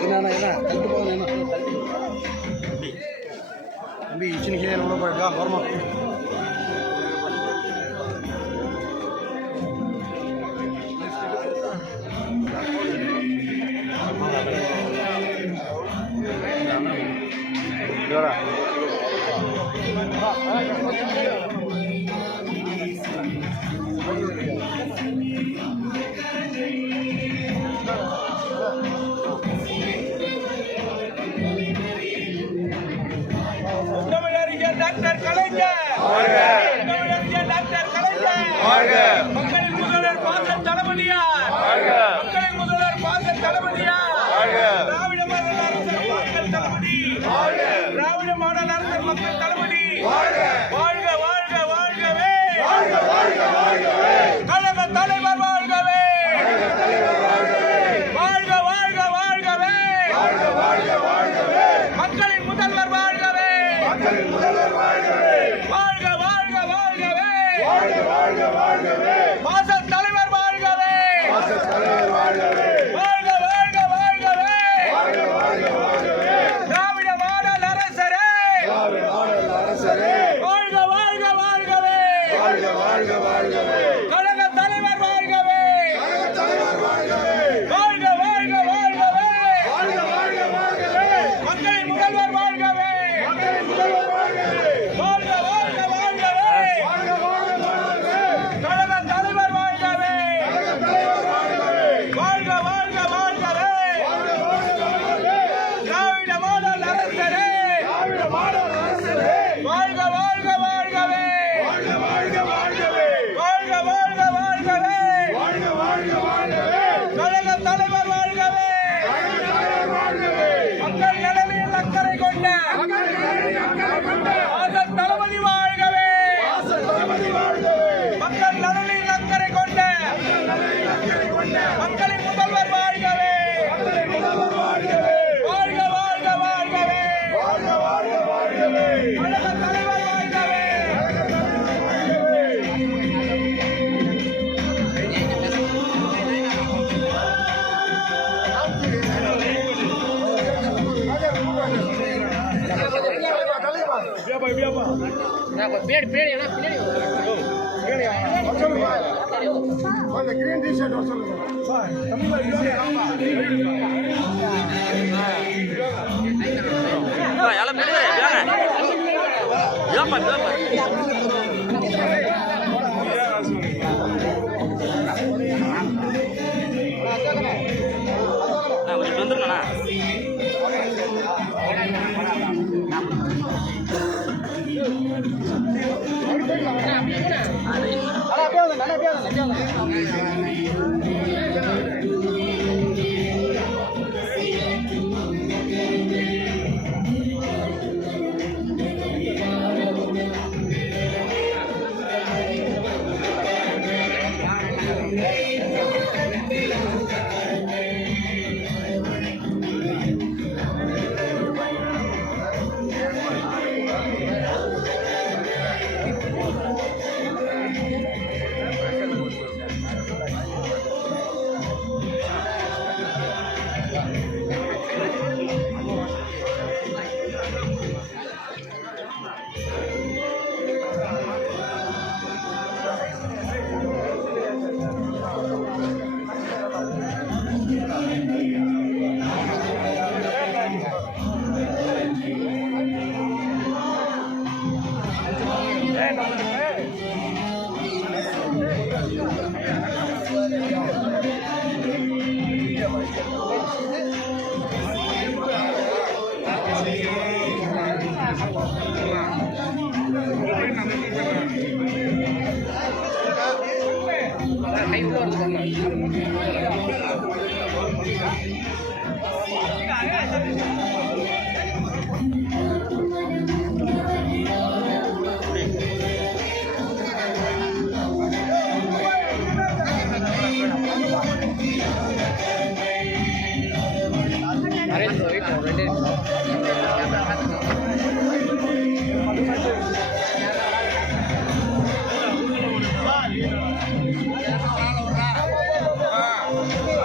என்ன கழிட்டு போகுது என்ன தம்பி சின்ன கீழே உள்ள போயிட்டா வரமா டாக்டர் கலைஞர் டாக்டர் கலைஞர் மக்களின் முதல்வர் பாச தளபதியார் மக்களின் முதல்வர் பாச தளபதியார் திராவிட மாடல் அரசர் மக்கள் தளபதி திராவிட மாடல் அரசர் மக்கள் தளபதி வாழ்க வாழ்க வாழ்கவே கழக தலைவர் வாழ்கவே வாழ்க வாழ்க வாழ்கவே மக்களின் முதல்வர் வாழ்கவே வாழ்க வாழ்க வாழ்கவே பாச தலைவர் வாழ்கவே வாழ்க வாழ்க வாழ்கவே திராவிட மாடல் அரசரே வாழ்க வாழ்க வாழ்கவே கழக தலைவர் வாழ்கவே வாழ்க வாழ்க வாழ்கவே மக்களின் முதல்வர் வாழ்கவே வாழ்க வாழ்க வாழ்கவே கழக தலைவர் வாழ்கவே வாழ்க வாழ்க வாழ்கவே திராவிட மாடல் அரசரே வாழ்க வாழ்க வாழ்கவே வாழ்க வாழ்க வாழ்கவே கழக தலைவர் வாழ்கவே மக்கள் நலனில் அக்கறை கொண்ட பாச தளபதி வாழ்கவே மக்கள் நலனில் அக்கறை கொண்ட மக்களின் முதல்வர் வாழ்கவே வாழ்க வாழ்க வாழ்கவே கழக தலைவர் வாழ்கவே கிரீன் டிஷர்ட் வந்துருங்கண்ணா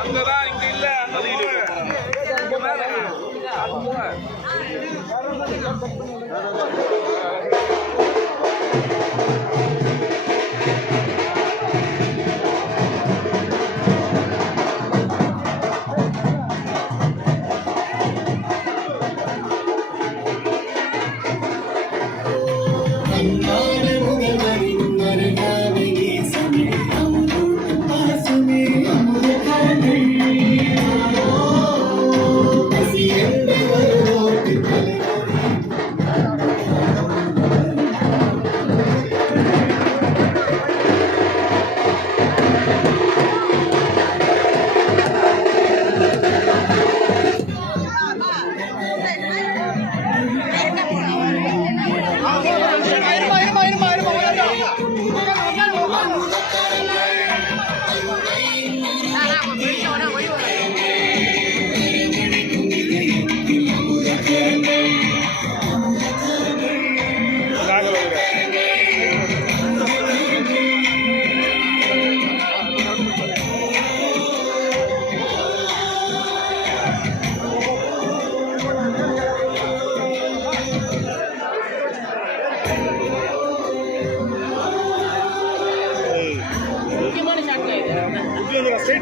அங்கதான் இங்க இல்ல அங்க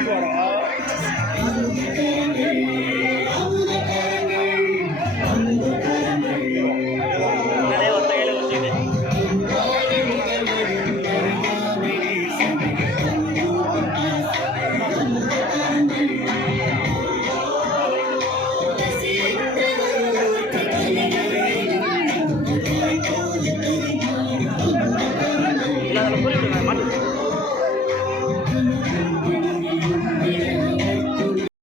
போறோம்